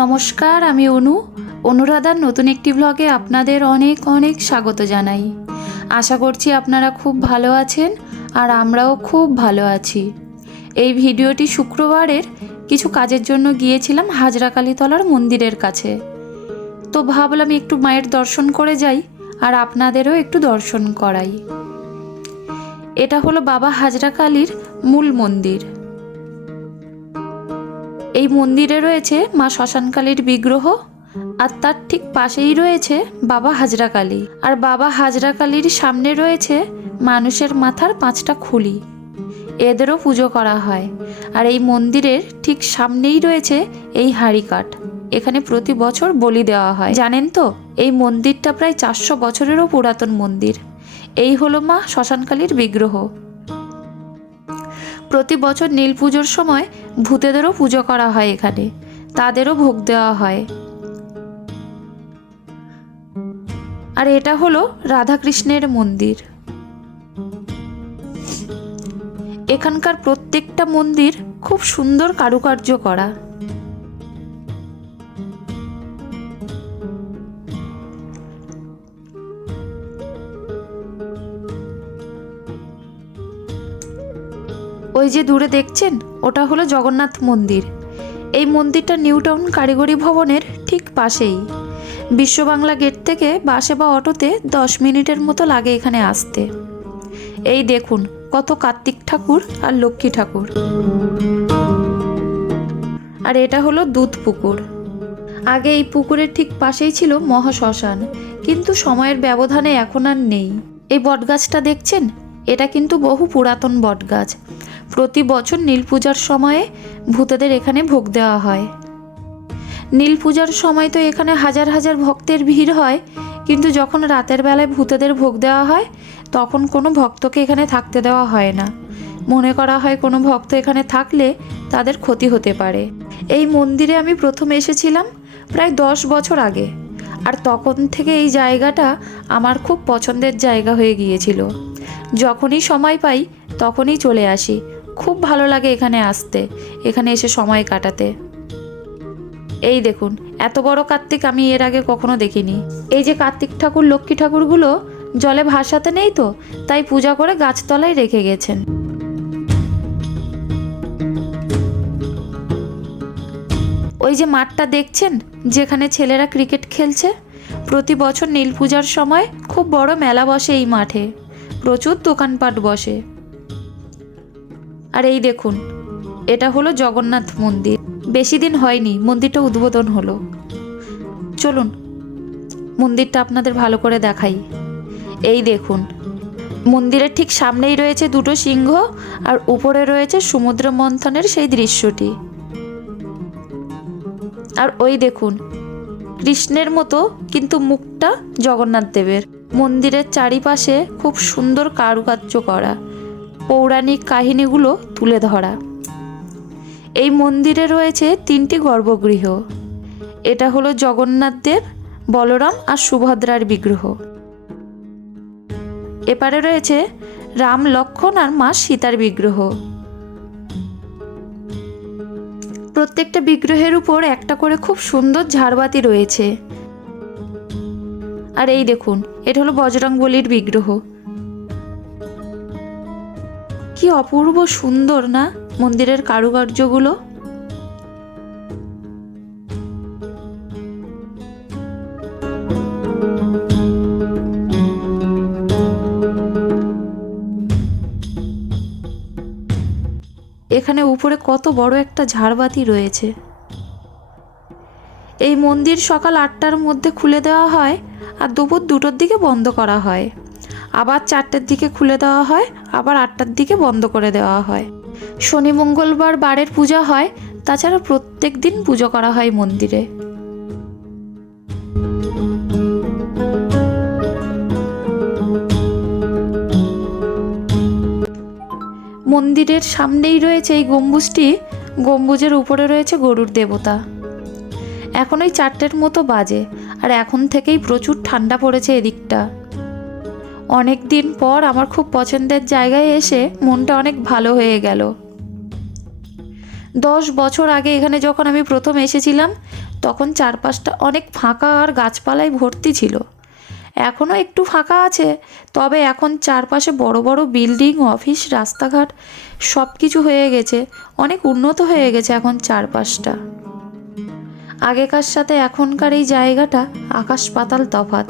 নমস্কার, আমি অনুরাধার নতুন একটি ব্লগে আপনাদের অনেক অনেক স্বাগত জানাই। আশা করছি আপনারা খুব ভালো আছেন আর আমরাও খুব ভালো আছি। এই ভিডিওটি শুক্রবারের কিছু কাজের জন্য গিয়েছিলাম হাজরাকালীতলার মন্দিরের কাছে। তো ভাবলাম একটু মায়ের দর্শন করে যাই আর আপনাদেরও একটু দর্শন করাই। এটা হলো বাবা হাজরাকালীর মূল মন্দির। এই মন্দিরে রয়েছে মা শ্মশানকালীর বিগ্রহ আর তার ঠিক পাশেই রয়েছে বাবা হাজরাকালী। আর বাবা হাজরাকালীর সামনে রয়েছে মানুষের মাথার 5টা খুলি, এদেরও পুজো করা হয়। আর এই মন্দিরের ঠিক সামনেই রয়েছে এই হাঁড়িকাঠ, এখানে প্রতি বছর বলি দেওয়া হয়। জানেন তো, এই মন্দিরটা প্রায় 400 বছরেরও পুরাতন মন্দির। এই হলো মা শ্মশানকালীর বিগ্রহ। প্রতি বছর নীল পুজোর সময় ভূতেদেরও পুজো করা হয় এখানে, তাদেরও ভোগ দেওয়া হয়। আর এটা হলো রাধাকৃষ্ণের মন্দির। এখানকার প্রত্যেকটা মন্দির খুব সুন্দর কারুকার্য করা। ওই যে দূরে দেখছেন, ওটা হলো জগন্নাথ মন্দির। এই মন্দিরটা নিউ টাউন কারিগরি ভবনের ঠিক পাশেই। বিশ্ববাংলা গেট থেকে বাসে বা অটোতে 10 মিনিটের মতো লাগে এখানে আসতে। এই দেখুন কত কার্তিক ঠাকুর আর লক্ষ্মী ঠাকুর। আর এটা হলো দুধ পুকুর। আগে এই পুকুরের ঠিক পাশেই ছিল মহাশ্মশান, কিন্তু সময়ের ব্যবধানে এখন আর নেই। এই বটগাছটা দেখছেন, এটা কিন্তু বহু পুরাতন বটগাছ। প্রতি বছর নীল পূজার সময়ে ভূতেদের এখানে ভোগ দেওয়া হয়। নীল পূজার সময় তো এখানে হাজার হাজার ভক্তের ভিড় হয়, কিন্তু যখন রাতের বেলায় ভূতেদের ভোগ দেওয়া হয় তখন কোনো ভক্তকে এখানে থাকতে দেওয়া হয় না। মনে করা হয় কোনো ভক্ত এখানে থাকলে তাদের ক্ষতি হতে পারে। এই মন্দিরে আমি প্রথম এসেছিলাম প্রায় 10 বছর আগে, আর তখন থেকে এই জায়গাটা আমার খুব পছন্দের জায়গা হয়ে গিয়েছিল। যখনই সময় পাই তখনই চলে আসি। খুব ভালো লাগে এখানে আসতে, এখানে এসে সময় কাটাতে। এই দেখুন, এত বড় কার্তিক আমি এর আগে কখনো দেখিনি। এই যে কার্তিক ঠাকুর লক্ষ্মী ঠাকুরগুলো জলে ভাসাতে নেই তো, তাই পূজা করে গাছতলায় রেখে গেছেন। ওই যে মাঠটা দেখছেন, যেখানে ছেলেরা ক্রিকেট খেলছে, প্রতি বছর নীল পূজার সময় খুব বড় মেলা বসে এই মাঠে, প্রচুর দোকানপাট বসে। আর এই দেখুন, এটা হলো জগন্নাথ মন্দির। বেশি দিন হয়নি মন্দিরটা উদ্বোধন হলো। চলুন মন্দিরটা আপনাদের ভালো করে দেখাই। এই দেখুন, মন্দিরের ঠিক সামনেই রয়েছে 2টো সিংহ, আর উপরে রয়েছে সমুদ্র মন্থনের সেই দৃশ্যটি। আর ওই দেখুন, কৃষ্ণের মতো কিন্তু মুখটা জগন্নাথ দেবের। মন্দিরের চারিপাশে খুব সুন্দর কারুকার্য করা, পৌরাণিক কাহিনীগুলো তুলে ধরা। এই মন্দিরে রয়েছে 3টি গর্ভগৃহ। এটা হলো জগন্নাথ দেব, বলরাম আর সুভদ্রার বিগ্রহ। এপারে রয়েছে রাম, লক্ষ্মণ আর মা সীতার বিগ্রহ। প্রত্যেকটা বিগ্রহের উপর একটা করে খুব সুন্দর ঝাড়বাতি রয়েছে। আর এই দেখুন, এটা হলো বজরংবলীর বিগ্রহ। কি অপূর্ব সুন্দর না মন্দিরের কারুকার্যগুলো। এখানে উপরে কত বড় একটা ঝাড়বাতি রয়েছে। এই মন্দির সকাল 8টার মধ্যে খুলে দেওয়া হয় আর দুপুর 2টোর দিকে বন্ধ করা হয়। আবার 4টের দিকে খুলে দেওয়া হয়, আবার 8টার দিকে বন্ধ করে দেওয়া হয়। শনি মঙ্গলবার বারের পূজা হয়, তাছাড়া প্রত্যেক দিন পুজো করা হয় মন্দিরে। মন্দিরের সামনেই রয়েছে এই গম্বুজটি। গম্বুজের উপরে রয়েছে গরুর দেবতা। এখন ওই 4টের মতো বাজে, আর এখন থেকেই প্রচুর ঠান্ডা পড়েছে এদিকটা। অনেক দিন পর আমার খুব পছন্দের জায়গায় এসে মনটা অনেক ভালো হয়ে গেল। 10 বছর আগে এখানে যখন আমি প্রথম এসেছিলাম তখন চারপাশটা অনেক ফাঁকা আর গাছপালায় ভর্তি ছিল। এখনও একটু ফাঁকা আছে, তবে এখন চারপাশে বড় বড় বিল্ডিং, অফিস, রাস্তাঘাট সব কিছু হয়ে গেছে, অনেক উন্নত হয়ে গেছে এখন চারপাশটা। আগেকার সাথে এখনকার এই জায়গাটা আকাশ পাতাল তফাৎ।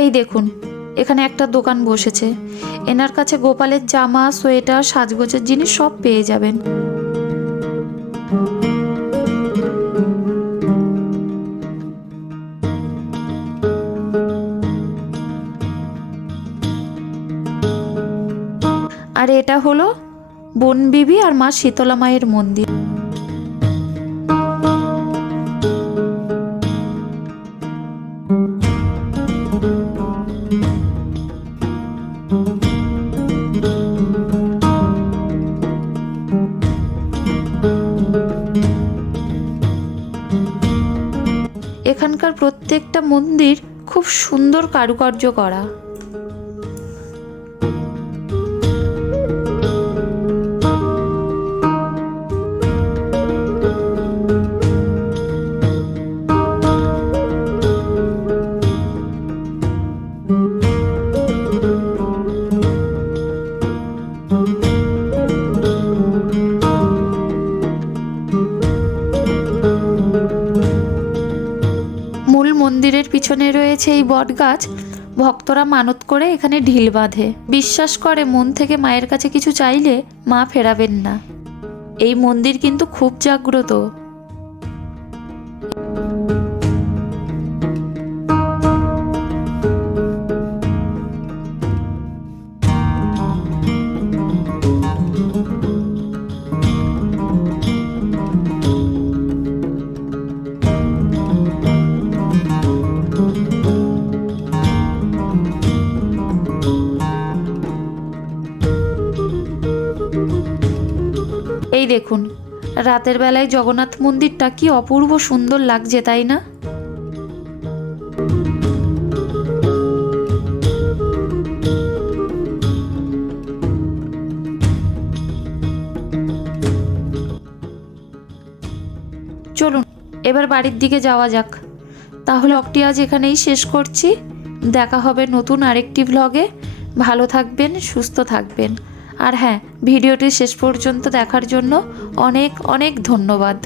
এই দেখুন, এখানে একটা দোকান বসেছে। এনার কাছে গোপালের জামা, সোয়েটার, সাজগোজের জিনিস সব পেয়ে যাবেন। আর এটা হলো বনবিবি আর মা শীতলা মায়ের মন্দির। এখানকার প্রত্যেকটা মন্দির খুব সুন্দর কারুকার্য করা। মূল মন্দিরের পিছনে রয়েছে এই বটগাছ। ভক্তরা মানত করে এখানে ঢিল বাঁধে। বিশ্বাস করে মন থেকে মায়ের কাছে কিছু চাইলে মা ফেরাবেন না। এই মন্দির কিন্তু খুব জাগ্রত। এই দেখুন, রাতের বেলায় জগন্নাথ মন্দিরটা কি অপূর্ব সুন্দর লাগছে, তাই না? চলুন এবার বাড়ির দিকে যাওয়া যাক। তাহলে ব্লগটি আজ এখানেই শেষ করছি। দেখা হবে নতুন আরেকটি ব্লগে। ভালো থাকবেন, সুস্থ থাকবেন। আর হ্যাঁ, ভিডিওটি শেষ পর্যন্ত দেখার জন্য অনেক অনেক ধন্যবাদ।